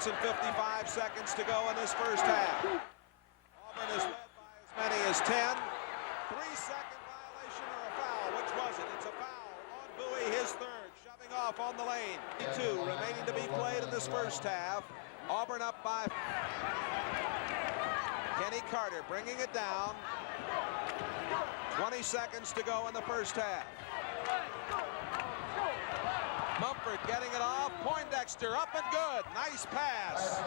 minutes and 55 seconds to go in this first half. Auburn is led by as many as 10. 3-second violation or a foul. Which was it? It's a foul on Bowie, his third, shoving off on the lane. 2 remaining to be played in this first half. Auburn up by Kenny Carter bringing it down. 20 seconds to go in the first half. Mumford getting it off. Poindexter up and good. Nice pass.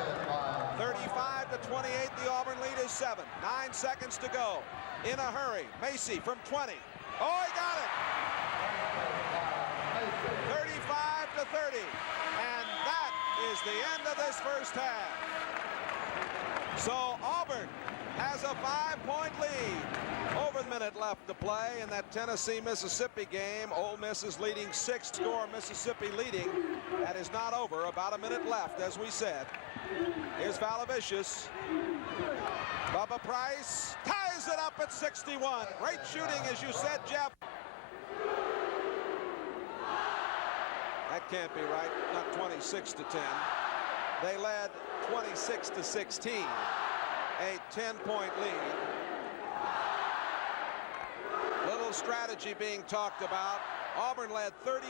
35-28. The Auburn lead is 7. 9 seconds to go. In a hurry. Macy from 20. Oh, he got it. 35-30. And that is the end of this first half. So Auburn has a 5-point lead. Over a minute left to play in that Tennessee-Mississippi game. Ole Miss is leading 6-score. Mississippi leading. That is not over. About a minute left, as we said. Here's Valavicius. Bubba Price ties it up at 61. Great shooting, as you said, Jeff. That can't be right. Not 26-10. They led 26-16. A 10-point lead. Little strategy being talked about. Auburn led 35.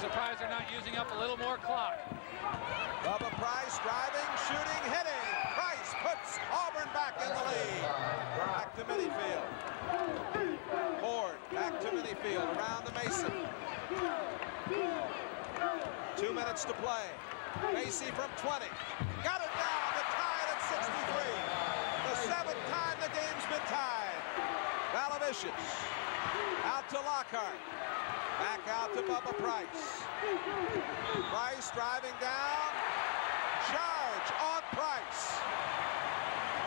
Surprised they're not using up a little more clock. Bubba Price driving, shooting, hitting. Price puts Auburn back in the lead. Back to Minifield. Ford back to Minifield around the Mason. 2 minutes to play. Macy from 20. Got it down to tie it at 63. The 7th time the game's been tied. Valavicius out to Lockhart. Back out to Bubba Price. Price driving down. Charge on Price.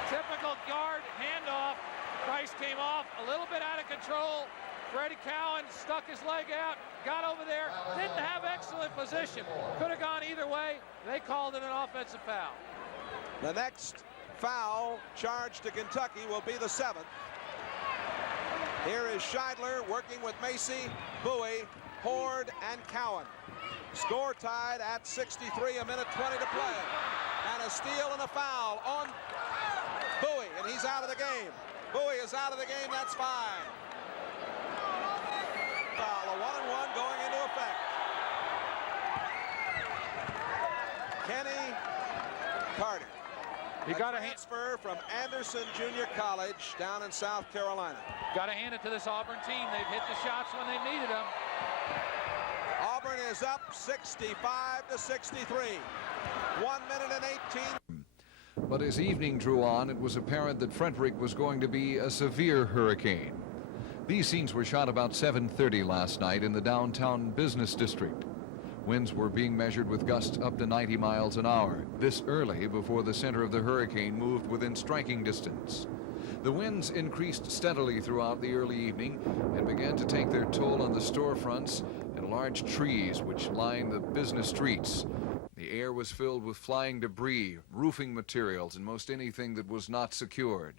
Typical guard handoff. Price came off a little bit out of control. Freddie Cowan stuck his leg out, got over there, didn't have excellent position. Could have gone either way. They called it an offensive foul. The next foul charged to Kentucky will be the 7th. Here is Scheidler working with Macy, Bowie, Horde, and Cowan. Score tied at 63, a minute 20 to play. And a steal and a foul on Bowie, and he's out of the game. Bowie is out of the game, that's fine. Foul, a 1-and-1 going into effect. Kenny Carter. You got to transfer from Anderson Junior College down in South Carolina. Got to hand it to this Auburn team. They've hit the shots when they needed them. Auburn is up 65-63. 1 minute and 18. But as evening drew on, it was apparent that Frederick was going to be a severe hurricane. These scenes were shot about 7:30 last night in the downtown business district. Winds were being measured with gusts up to 90 miles an hour, this early before the center of the hurricane moved within striking distance. The winds increased steadily throughout the early evening and began to take their toll on the storefronts and large trees which line the business streets. The air was filled with flying debris, roofing materials, and most anything that was not secured.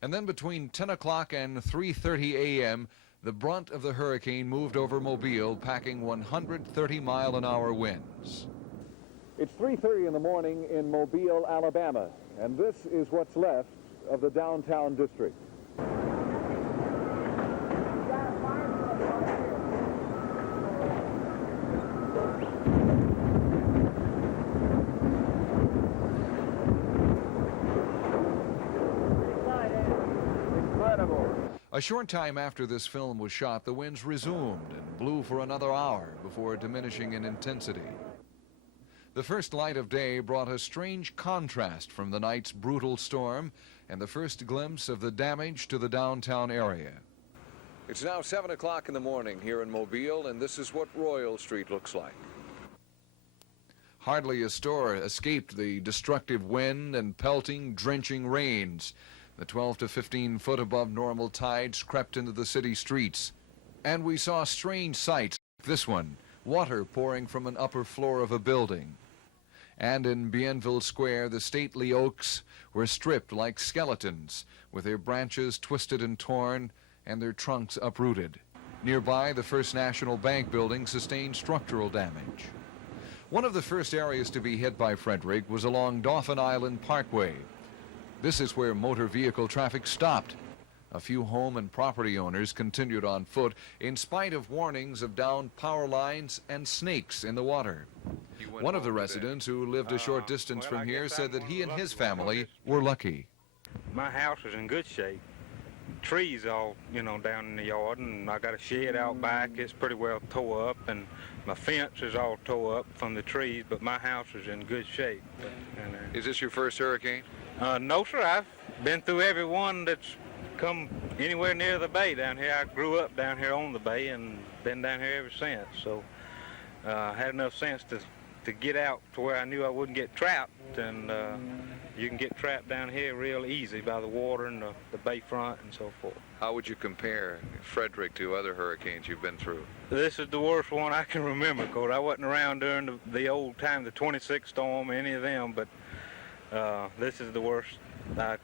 And then between 10 o'clock and 3:30 a.m., the brunt of the hurricane moved over Mobile, packing 130-mile-an-hour winds. It's 3:30 in the morning in Mobile, Alabama, and this is what's left of the downtown district. A short time after this film was shot, the winds resumed and blew for another hour before diminishing in intensity. The first light of day brought a strange contrast from the night's brutal storm and the first glimpse of the damage to the downtown area. It's now 7 o'clock in the morning here in Mobile, and this is what Royal Street looks like. Hardly a store escaped the destructive wind and pelting, drenching rains. The 12 to 15 foot above normal tides crept into the city streets. And we saw strange sights like this one, water pouring from an upper floor of a building. And in Bienville Square, the stately oaks were stripped like skeletons, with their branches twisted and torn and their trunks uprooted. Nearby, the First National Bank building sustained structural damage. One of the first areas to be hit by Frederick was along Dauphin Island Parkway. This is where motor vehicle traffic stopped. A few home and property owners continued on foot in spite of warnings of downed power lines and snakes in the water. One of the residents who lived a short distance from here said that he and his family were lucky. My house is in good shape. Trees all, down in the yard, and I got a shed out back. It's pretty well tore up, and my fence is all tore up from the trees, but my house is in good shape. Is this your first hurricane? No, sir. I've been through every one that's come anywhere near the bay down here. I grew up down here on the bay and been down here ever since. So I had enough sense to get out to where I knew I wouldn't get trapped. And you can get trapped down here real easy by the water and the bayfront and so forth. How would you compare Frederick to other hurricanes you've been through? This is the worst one I can remember, because I wasn't around during the old time, the 26 storm, any of them, but this is the worst I've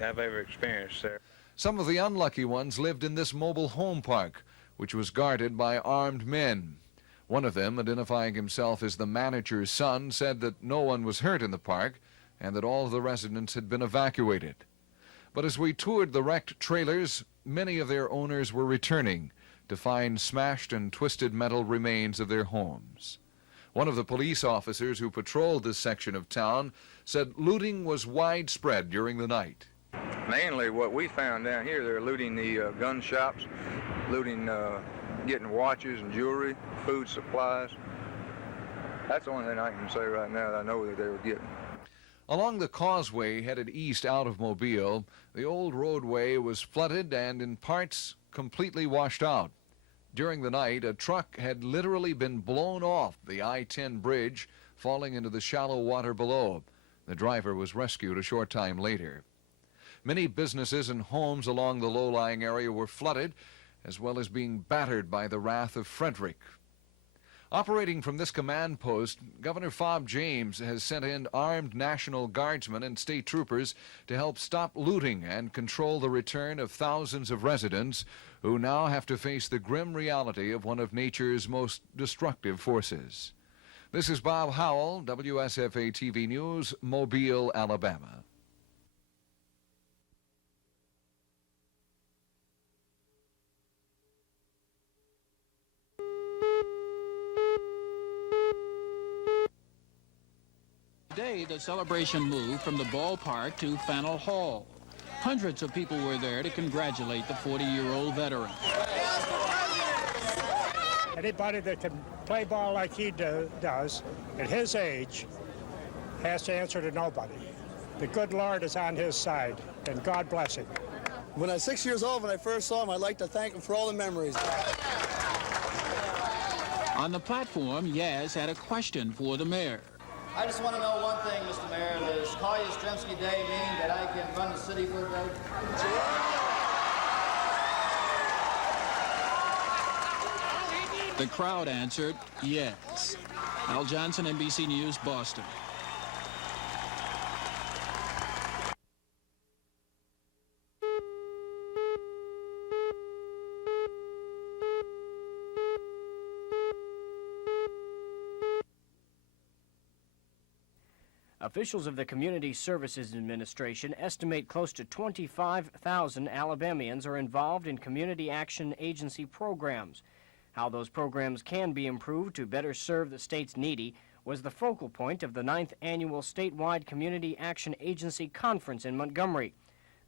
ever experienced there. Some of the unlucky ones lived in this mobile home park, which was guarded by armed men. One of them, identifying himself as the manager's son, said that no one was hurt in the park and that all of the residents had been evacuated. But as we toured the wrecked trailers, many of their owners were returning to find smashed and twisted metal remains of their homes. One of the police officers who patrolled this section of town said looting was widespread during the night. Mainly what we found down here, they're looting the gun shops, looting, getting watches and jewelry, food supplies. That's the only thing I can say right now that I know that they were getting. Along the causeway headed east out of Mobile, the old roadway was flooded and in parts completely washed out. During the night, a truck had literally been blown off the I-10 bridge, falling into the shallow water below. The driver was rescued a short time later. Many businesses and homes along the low-lying area were flooded, as well as being battered by the wrath of Frederick. Operating from this command post, Governor Fob James has sent in armed National Guardsmen and state troopers to help stop looting and control the return of thousands of residents who now have to face the grim reality of one of nature's most destructive forces. This is Bob Howell, WSFA TV News, Mobile, Alabama. Today, the celebration moved from the ballpark to Faneuil Hall. Hundreds of people were there to congratulate the 40-year-old veteran. Anybody that can play ball like he does at his age has to answer to nobody. The good Lord is on his side, and God bless him. When I was 6 years old, when I first saw him, I'd like to thank him for all the memories. On the platform, Yaz had a question for the mayor. I just want to know one thing, Mr. Mayor. Does Collier Stremski Day mean that I can run the city for a day? The crowd answered yes. Al Johnson, NBC News, Boston. Officials of the Community Services Administration estimate close to 25,000 Alabamians are involved in Community Action Agency programs. How those programs can be improved to better serve the state's needy was the focal point of the 9th Annual Statewide Community Action Agency Conference in Montgomery.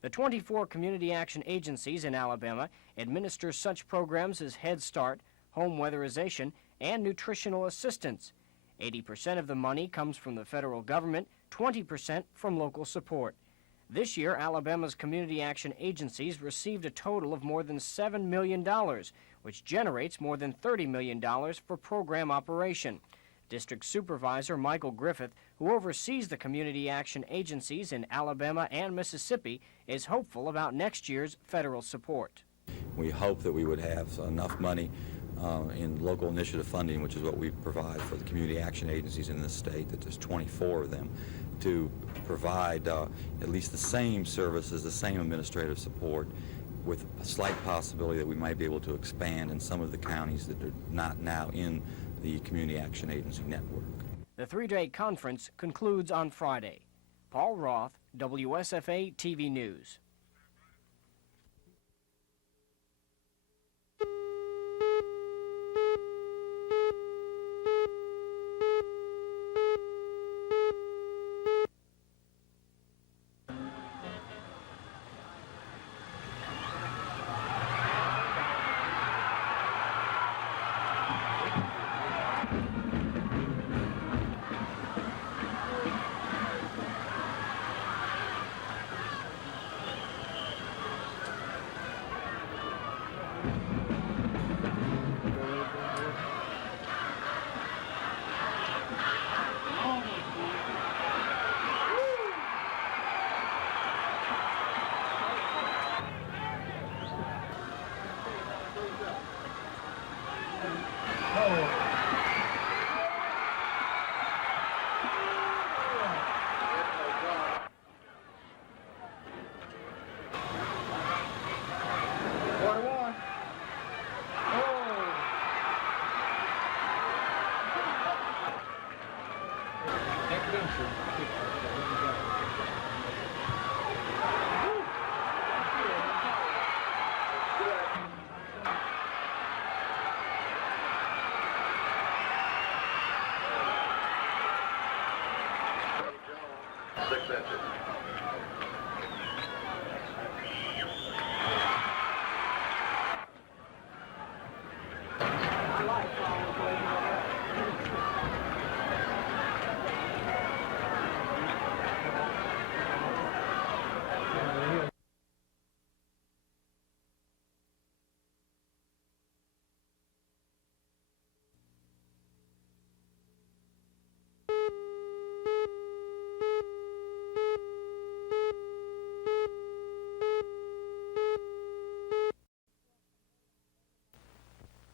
The 24 community action agencies in Alabama administer such programs as Head Start, home weatherization, and nutritional assistance. 80% of the money comes from the federal government, 20% from local support. This year, Alabama's community action agencies received a total of more than $7 million, which generates more than $30 million for program operation. District Supervisor Michael Griffith, who oversees the community action agencies in Alabama and Mississippi, is hopeful about next year's federal support. We hope that we would have enough money in local initiative funding, which is what we provide for the community action agencies in this state, that there's 24 of them, to provide at least the same services, the same administrative support, with a slight possibility that we might be able to expand in some of the counties that are not now in the community action agency network. The three-day conference concludes on Friday. Paul Roth, WSFA TV News.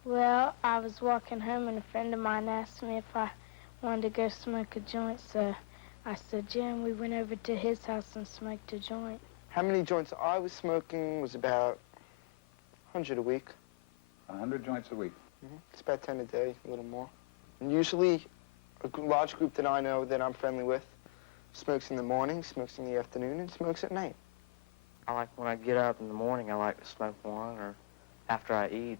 Well, I was walking home and a friend of mine asked me if I wanted to go smoke a joint, so I said, yeah, and we went over to his house and smoked a joint. How many joints I was smoking was about 100 a week. 100 joints a week? Mm-hmm. It's about 10 a day, a little more. And usually a large group that I know that I'm friendly with smokes in the morning, smokes in the afternoon, and smokes at night. I like when I get up in the morning, I like to smoke one, or after I eat,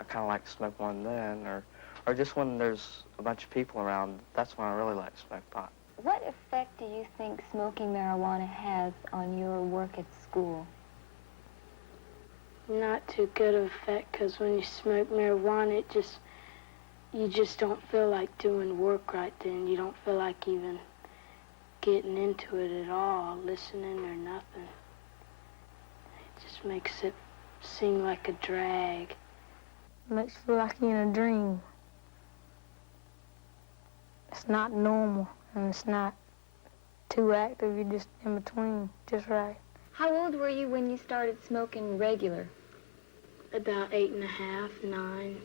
I kind of like to smoke one then, or just when there's a bunch of people around, that's when I really like to smoke pot. What effect do you think smoking marijuana has on your work at school? Not too good of effect, because when you smoke marijuana, you just don't feel like doing work right then. You don't feel like even getting into it at all, listening or nothing. It just makes it seem like a drag. Makes you feel like you're in a dream. It's not normal, and it's not too active. You're just in between, just right. How old were you when you started smoking regular? About 8.5, 9.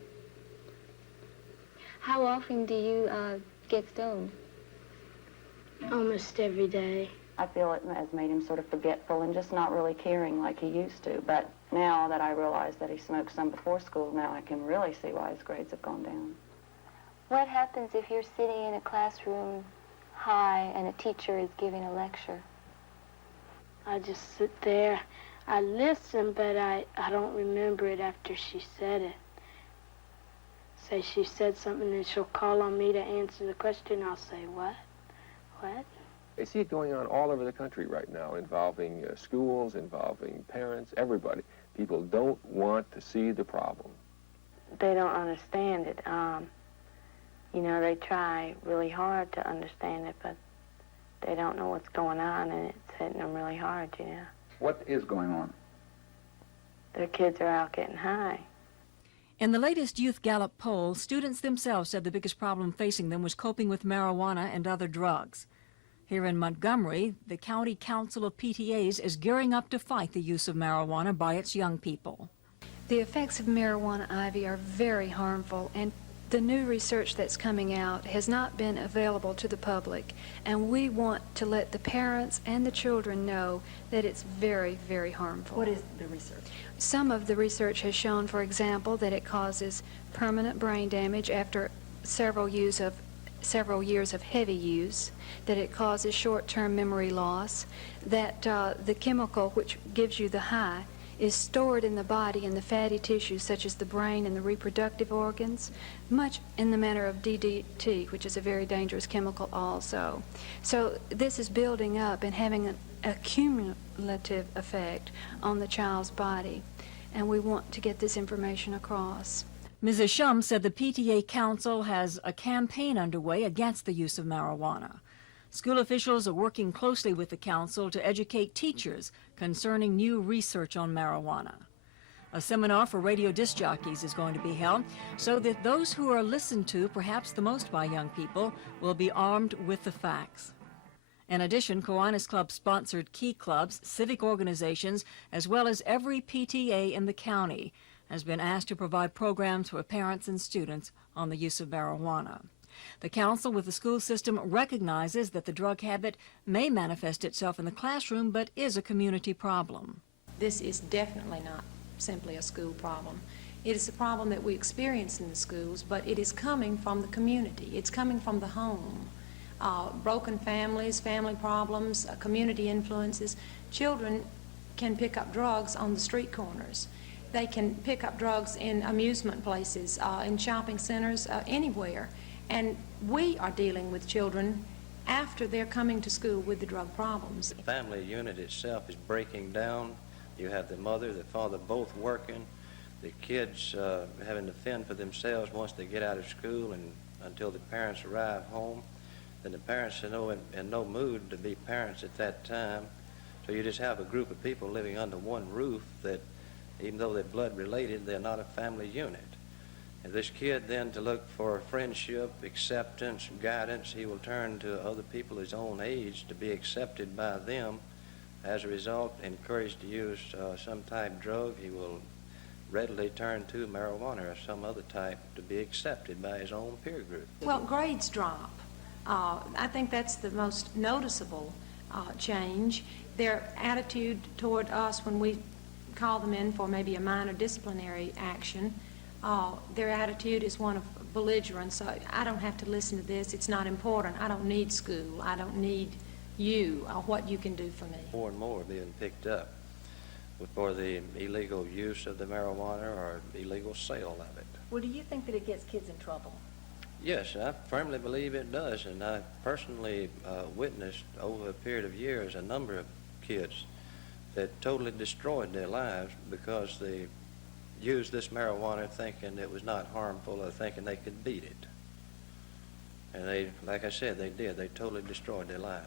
How often do you get stoned? Almost every day. I feel it has made him sort of forgetful and just not really caring like he used to. But now that I realize that he smoked some before school, now I can really see why his grades have gone down. What happens if you're sitting in a classroom high and a teacher is giving a lecture? I just sit there. I listen, but I don't remember it after she said it. Say she said something and she'll call on me to answer the question. I'll say, what? What? I see it going on all over the country right now, involving schools, involving parents, everybody. People don't want to see the problem. They don't understand it. You know, they try really hard to understand it, but they don't know what's going on, and it's hitting them really hard, you know. What is going on? Their kids are out getting high. In the latest Youth Gallup poll, students themselves said the biggest problem facing them was coping with marijuana and other drugs. Here in Montgomery, the County Council of PTAs is gearing up to fight the use of marijuana by its young people. The effects of marijuana, Ivy, are very harmful, and the new research that's coming out has not been available to the public, and we want to let the parents and the children know that it's very, very harmful. What is the research? Some of the research has shown, for example, that it causes permanent brain damage after several use of several years of heavy use, that it causes short-term memory loss, that the chemical which gives you the high is stored in the body in the fatty tissues such as the brain and the reproductive organs, much in the manner of DDT, which is a very dangerous chemical also. So this is building up and having a cumulative effect on the child's body, and we want to get this information across. Mrs. Shum said the PTA Council has a campaign underway against the use of marijuana. School officials are working closely with the council to educate teachers concerning new research on marijuana. A seminar for radio disc jockeys is going to be held so that those who are listened to, perhaps the most by young people, will be armed with the facts. In addition, Kiwanis Club sponsored key clubs, civic organizations, as well as every PTA in the county has been asked to provide programs for parents and students on the use of marijuana. The council with the school system recognizes that the drug habit may manifest itself in the classroom, but is a community problem. This is definitely not simply a school problem. It is a problem that we experience in the schools, but it is coming from the community. It's coming from the home. Broken families, family problems, community influences. Children can pick up drugs on the street corners. They can pick up drugs in amusement places, in shopping centers, anywhere. And we are dealing with children after they're coming to school with the drug problems. The family unit itself is breaking down. You have the mother, the father both working, the kids having to fend for themselves once they get out of school and until the parents arrive home. Then the parents are in no mood to be parents at that time. So you just have a group of people living under one roof that, even though they're blood related, they're not a family unit. And this kid then, to look for friendship, acceptance, guidance, he will turn to other people his own age to be accepted by them. As a result, encouraged to use some type of drug, he will readily turn to marijuana or some other type to be accepted by his own peer group. Well, grades drop. I think that's the most noticeable change. Their attitude toward us when we call them in for maybe a minor disciplinary action, their attitude is one of belligerence. I don't have to listen to this. It's not important. I don't need school. I don't need you, what you can do for me. More and more being picked up for the illegal use of the marijuana or illegal sale of it. Well, do you think that it gets kids in trouble? Yes, I firmly believe it does, and I personally witnessed over a period of years a number of kids that totally destroyed their lives because they used this marijuana thinking it was not harmful or thinking they could beat it. And they, like I said, they did. They totally destroyed their lives.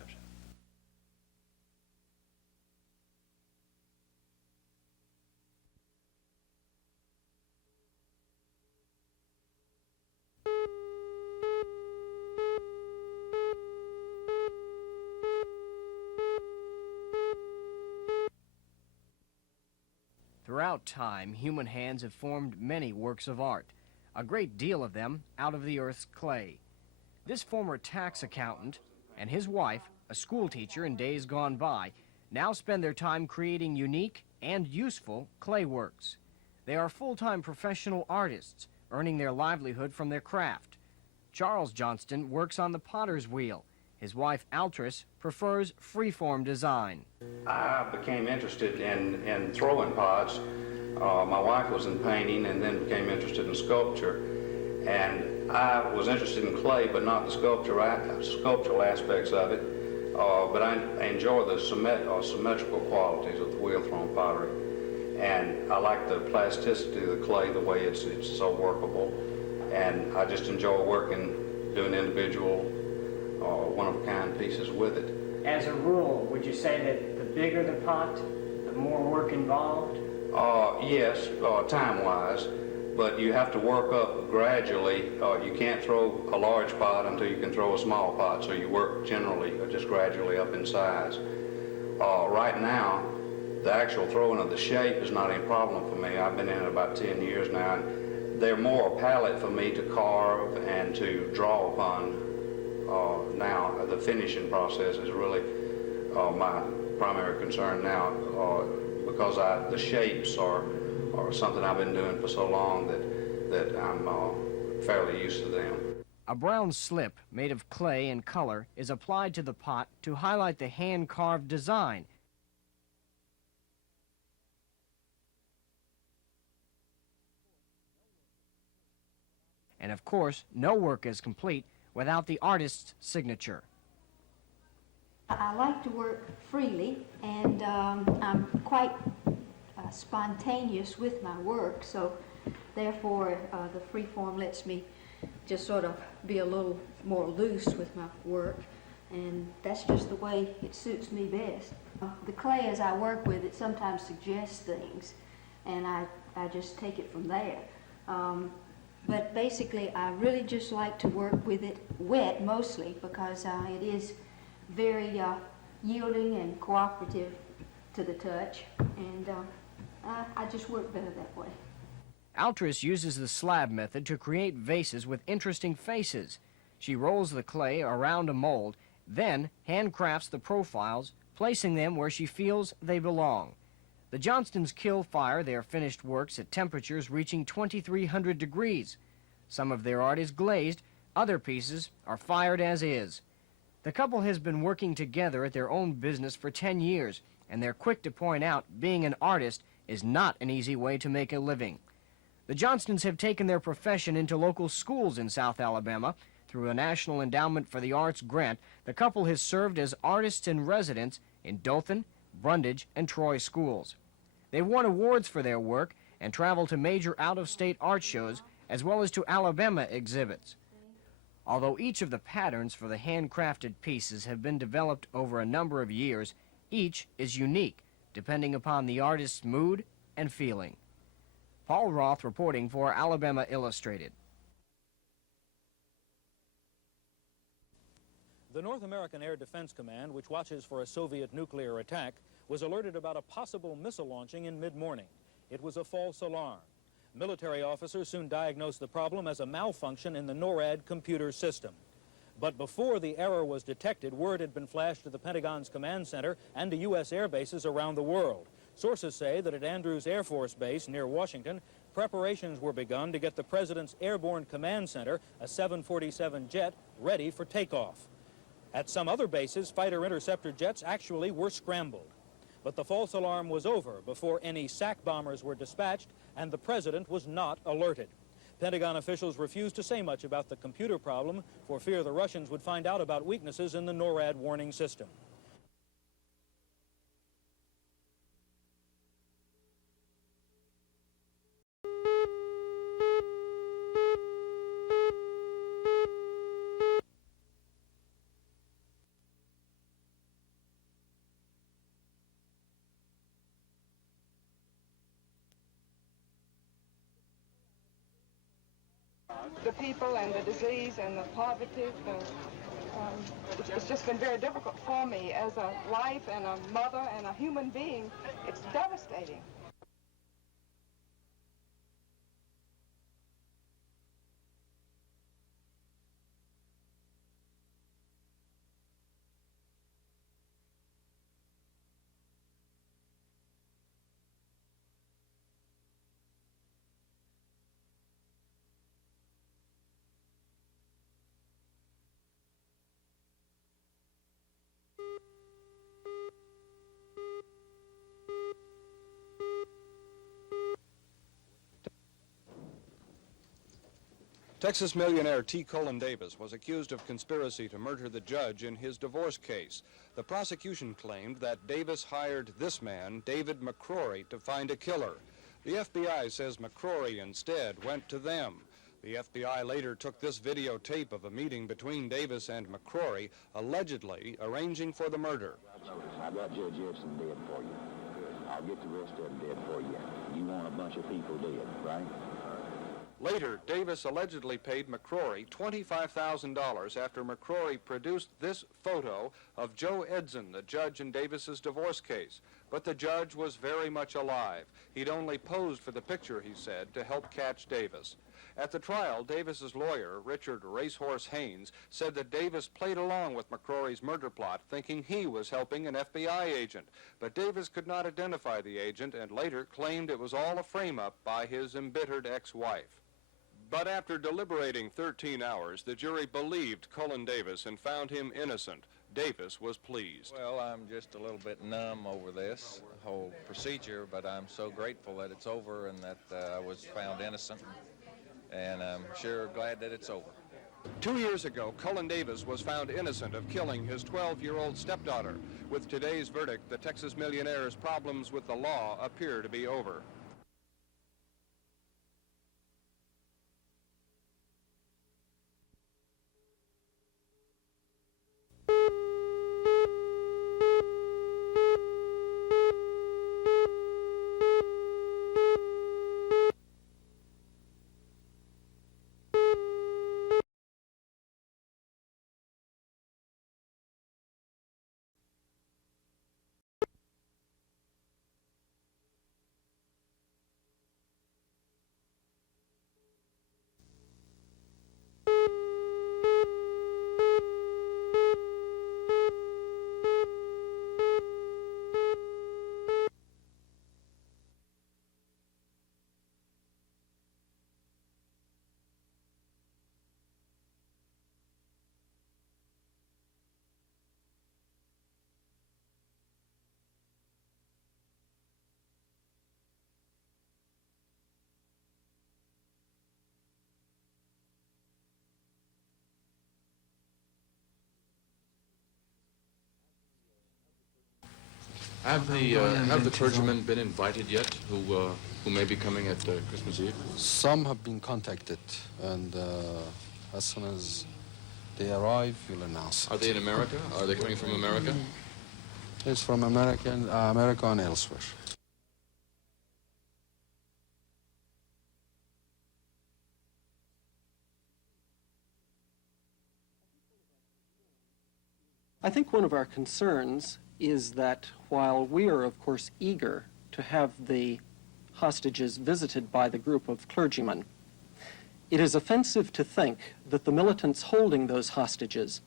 Throughout time, human hands have formed many works of art, a great deal of them out of the earth's clay. This former tax accountant and his wife, a school teacher in days gone by, now spend their time creating unique and useful clay works. They are full-time professional artists, earning their livelihood from their craft. Charles Johnston works on the potter's wheel. His wife, Altris, prefers freeform design. I became interested in throwing pots. My wife was in painting and then became interested in sculpture. And I was interested in clay, but not the sculptural aspects of it. But I enjoy the symmetrical qualities of the wheel-thrown pottery. And I like the plasticity of the clay, the way it's so workable. And I just enjoy working, doing individual one-of-a-kind pieces with it. As a rule, would you say that the bigger the pot, the more work involved? Yes, time-wise, but you have to work up gradually. You can't throw a large pot until you can throw a small pot, so you work generally just gradually up in size. Right now, the actual throwing of the shape is not any problem for me. I've been in it about 10 years now, and they're more a palette for me to carve and to draw upon. Now, the finishing process is really my primary concern now because the shapes are something I've been doing for so long that I'm fairly used to them. A brown slip made of clay and color is applied to the pot to highlight the hand-carved design. And of course, no work is complete without the artist's signature. I like to work freely, and I'm quite spontaneous with my work, so therefore the free form lets me just sort of be a little more loose with my work, and that's just the way it suits me best. The clay, as I work with it, sometimes suggests things, and I just take it from there. But basically, I really just like to work with it wet mostly, because it is very yielding and cooperative to the touch, and I just work better that way. Altris uses the slab method to create vases with interesting faces. She rolls the clay around a mold, then handcrafts the profiles, placing them where she feels they belong. The Johnstons kill fire their finished works at temperatures reaching 2,300 degrees. Some of their art is glazed, other pieces are fired as is. The couple has been working together at their own business for 10 years, and they're quick to point out being an artist is not an easy way to make a living. The Johnstons have taken their profession into local schools in South Alabama. Through a National Endowment for the Arts grant, the couple has served as artists in residence in Dothan, Brundage, and Troy schools. They've won awards for their work and traveled to major out-of-state art shows as well as to Alabama exhibits. Although each of the patterns for the handcrafted pieces have been developed over a number of years, each is unique, depending upon the artist's mood and feeling. Paul Roth reporting for Alabama Illustrated. The North American Air Defense Command, which watches for a Soviet nuclear attack, was alerted about a possible missile launching in mid-morning. It was a false alarm. Military officers soon diagnosed the problem as a malfunction in the NORAD computer system. But before the error was detected, word had been flashed to the Pentagon's command center and to U.S. air bases around the world. Sources say that at Andrews Air Force Base near Washington, preparations were begun to get the President's Airborne Command Center, a 747 jet, ready for takeoff. At some other bases, fighter interceptor jets actually were scrambled. But the false alarm was over before any SAC bombers were dispatched, and the President was not alerted. Pentagon officials refused to say much about the computer problem for fear the Russians would find out about weaknesses in the NORAD warning system. The people and the disease and the poverty, it's just been very difficult for me as a wife and a mother and a human being. It's devastating. Texas millionaire T. Colin Davis was accused of conspiracy to murder the judge in his divorce case. The prosecution claimed that Davis hired this man, David McCrory, to find a killer. The FBI says McCrory instead went to them. The FBI later took this videotape of a meeting between Davis and McCrory, allegedly arranging for the murder. I got Judge Edson dead for you. I'll get the rest of them dead for you. You want a bunch of people dead, right? Later, Davis allegedly paid McCrory $25,000 after McCrory produced this photo of Joe Edson, the judge in Davis's divorce case. But the judge was very much alive. He'd only posed for the picture, he said, to help catch Davis. At the trial, Davis's lawyer, Richard Racehorse Haynes, said that Davis played along with McCrory's murder plot, thinking he was helping an FBI agent. But Davis could not identify the agent and later claimed it was all a frame-up by his embittered ex-wife. But after deliberating 13 hours, the jury believed Cullen Davis and found him innocent. Davis was pleased. Well, I'm just a little bit numb over this whole procedure, but I'm so grateful that it's over and that I was found innocent, and I'm sure glad that it's over. 2 years ago, Cullen Davis was found innocent of killing his 12-year-old stepdaughter. With today's verdict, the Texas millionaire's problems with the law appear to be over. Have the clergymen been invited yet who may be coming at Christmas Eve? Some have been contacted, and as soon as they arrive, we'll announce it. Are they in America? Are they coming from America? It's from America and elsewhere. I think one of our concerns is that while we are, of course, eager to have the hostages visited by the group of clergymen, it is offensive to think that the militants holding those hostages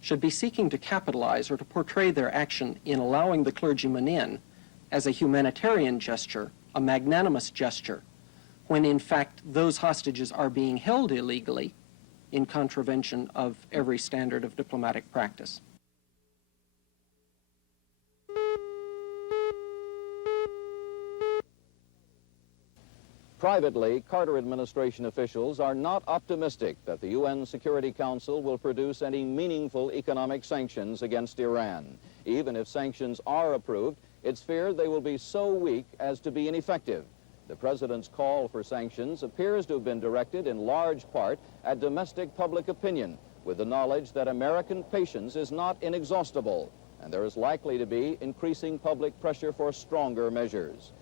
should be seeking to capitalize or to portray their action in allowing the clergymen in as a humanitarian gesture, a magnanimous gesture, when in fact those hostages are being held illegally in contravention of every standard of diplomatic practice. Privately, Carter administration officials are not optimistic that the UN Security Council will produce any meaningful economic sanctions against Iran. Even if sanctions are approved, it's feared they will be so weak as to be ineffective. The president's call for sanctions appears to have been directed in large part at domestic public opinion, with the knowledge that American patience is not inexhaustible, and there is likely to be increasing public pressure for stronger measures.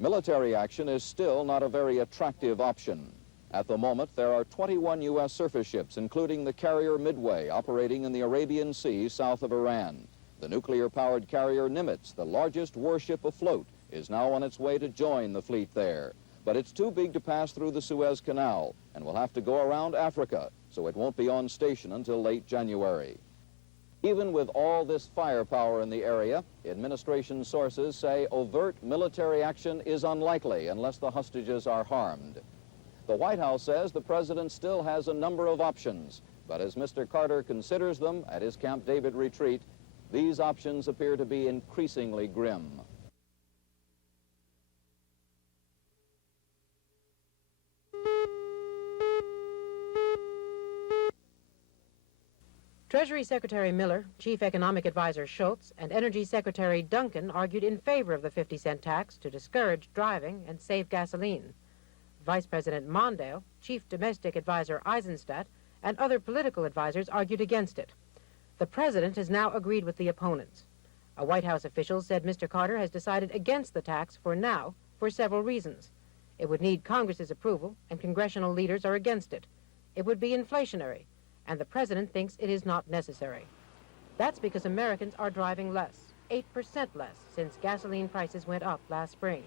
Military action is still not a very attractive option. At the moment, there are 21 U.S. surface ships, including the carrier Midway, operating in the Arabian Sea south of Iran. The nuclear-powered carrier Nimitz, the largest warship afloat, is now on its way to join the fleet there. But it's too big to pass through the Suez Canal and will have to go around Africa, so it won't be on station until late January. Even with all this firepower in the area, administration sources say overt military action is unlikely unless the hostages are harmed. The White House says the president still has a number of options, but as Mr. Carter considers them at his Camp David retreat, these options appear to be increasingly grim. Treasury Secretary Miller, Chief Economic Advisor Schultz, and Energy Secretary Duncan argued in favor of the 50-cent tax to discourage driving and save gasoline. Vice President Mondale, Chief Domestic Advisor Eisenstadt, and other political advisors argued against it. The president has now agreed with the opponents. A White House official said Mr. Carter has decided against the tax for now for several reasons. It would need Congress's approval, and congressional leaders are against it. It would be inflationary, and the president thinks it is not necessary. That's because Americans are driving less, 8% less, since gasoline prices went up last spring.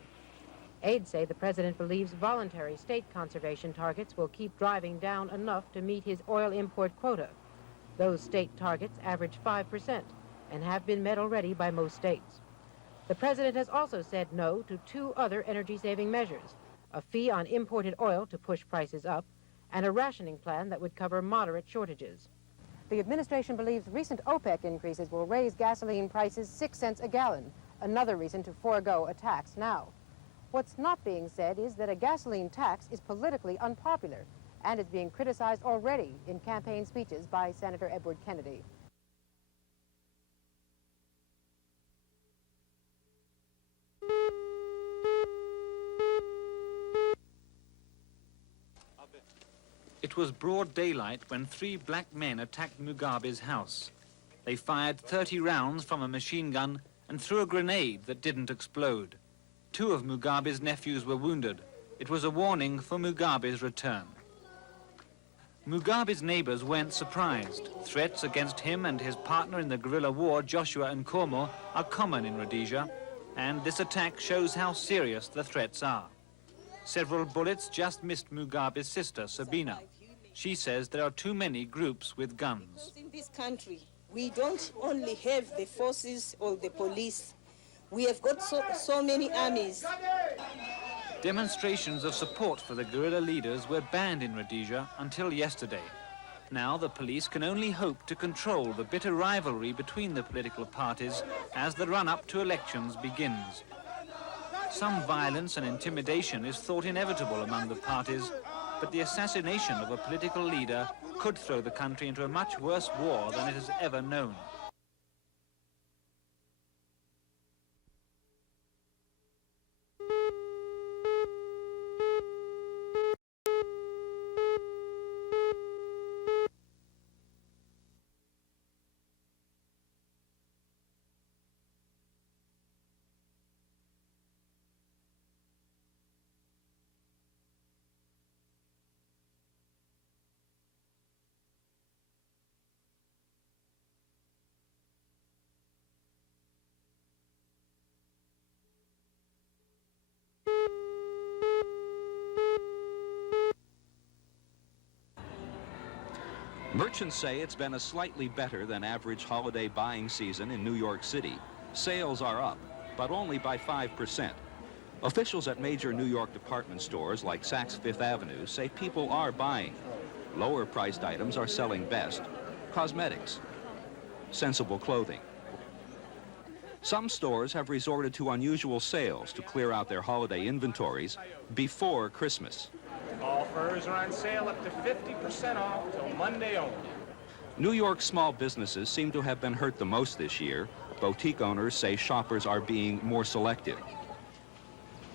Aides say the president believes voluntary state conservation targets will keep driving down enough to meet his oil import quota. Those state targets average 5% and have been met already by most states. The president has also said no to 2 other energy-saving measures: a fee on imported oil to push prices up, and a rationing plan that would cover moderate shortages. The administration believes recent OPEC increases will raise gasoline prices 6 cents a gallon, another reason to forego a tax now. What's not being said is that a gasoline tax is politically unpopular and is being criticized already in campaign speeches by Senator Edward Kennedy. It was broad daylight when 3 black men attacked Mugabe's house. They fired 30 rounds from a machine gun and threw a grenade that didn't explode. 2 of Mugabe's nephews were wounded. It was a warning for Mugabe's return. Mugabe's neighbors weren't surprised. Threats against him and his partner in the guerrilla war, Joshua Nkomo, are common in Rhodesia, and this attack shows how serious the threats are. Several bullets just missed Mugabe's sister, Sabina. She says there are too many groups with guns. In this country, we don't only have the forces or the police. We have got so many armies. Demonstrations of support for the guerrilla leaders were banned in Rhodesia until yesterday. Now the police can only hope to control the bitter rivalry between the political parties as the run-up to elections begins. Some violence and intimidation is thought inevitable among the parties, but the assassination of a political leader could throw the country into a much worse war than it has ever known. Merchants say it's been a slightly better than average holiday buying season in New York City. Sales are up, but only by 5%. Officials at major New York department stores like Saks Fifth Avenue say people are buying. Lower-priced items are selling best. Cosmetics, sensible clothing. Some stores have resorted to unusual sales to clear out their holiday inventories before Christmas. All furs are on sale up to 50% off till Monday only. New York's small businesses seem to have been hurt the most this year. Boutique owners say shoppers are being more selective.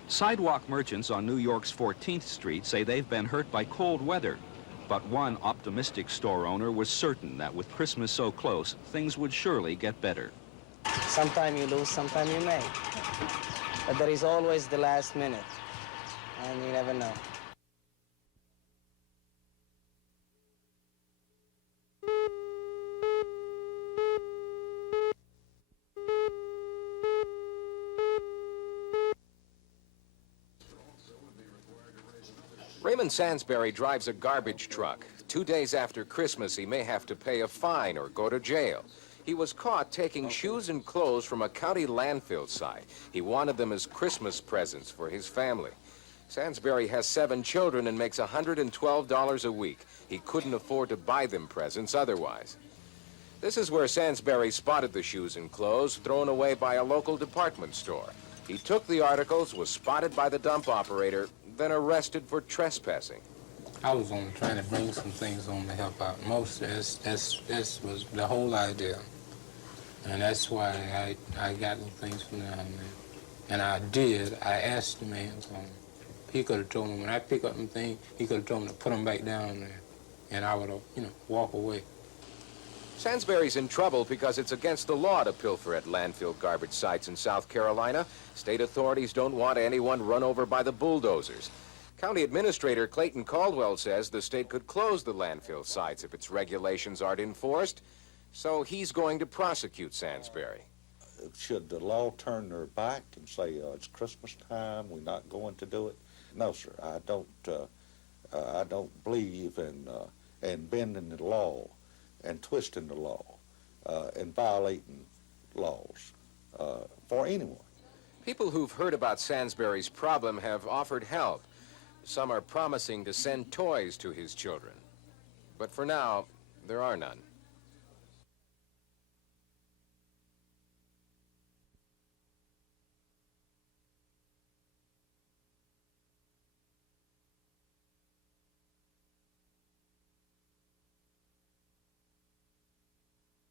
Sidewalk merchants on New York's 14th Street say they've been hurt by cold weather. But one optimistic store owner was certain that with Christmas so close, things would surely get better. Sometime you lose, sometime you may. But there is always the last minute, and you never know. Raymond Sansbury drives a garbage truck. 2 days after Christmas, he may have to pay a fine or go to jail. He was caught taking shoes and clothes from a county landfill site. He wanted them as Christmas presents for his family. Sansbury has 7 children and makes $112 a week. He couldn't afford to buy them presents otherwise. This is where Sansbury spotted the shoes and clothes thrown away by a local department store. He took the articles, was spotted by the dump operator, then arrested for trespassing. I was on trying to bring some things home to help out. Most that's was the whole idea, and that's why I got the things from down there. And I did. I asked the man for them. He could have told me when I pick up them things. He could have told me to put them back down there, and I would have, walk away. Sansbury's in trouble because it's against the law to pilfer at landfill garbage sites in South Carolina. State authorities don't want anyone run over by the bulldozers. County Administrator Clayton Caldwell says the state could close the landfill sites if its regulations aren't enforced, so he's going to prosecute Sansbury. Should the law turn their back and say, it's Christmas time, we're not going to do it? No, sir, I don't believe in bending the law and twisting the law and violating laws for anyone. People who've heard about Sansbury's problem have offered help. Some are promising to send toys to his children. But for now, there are none.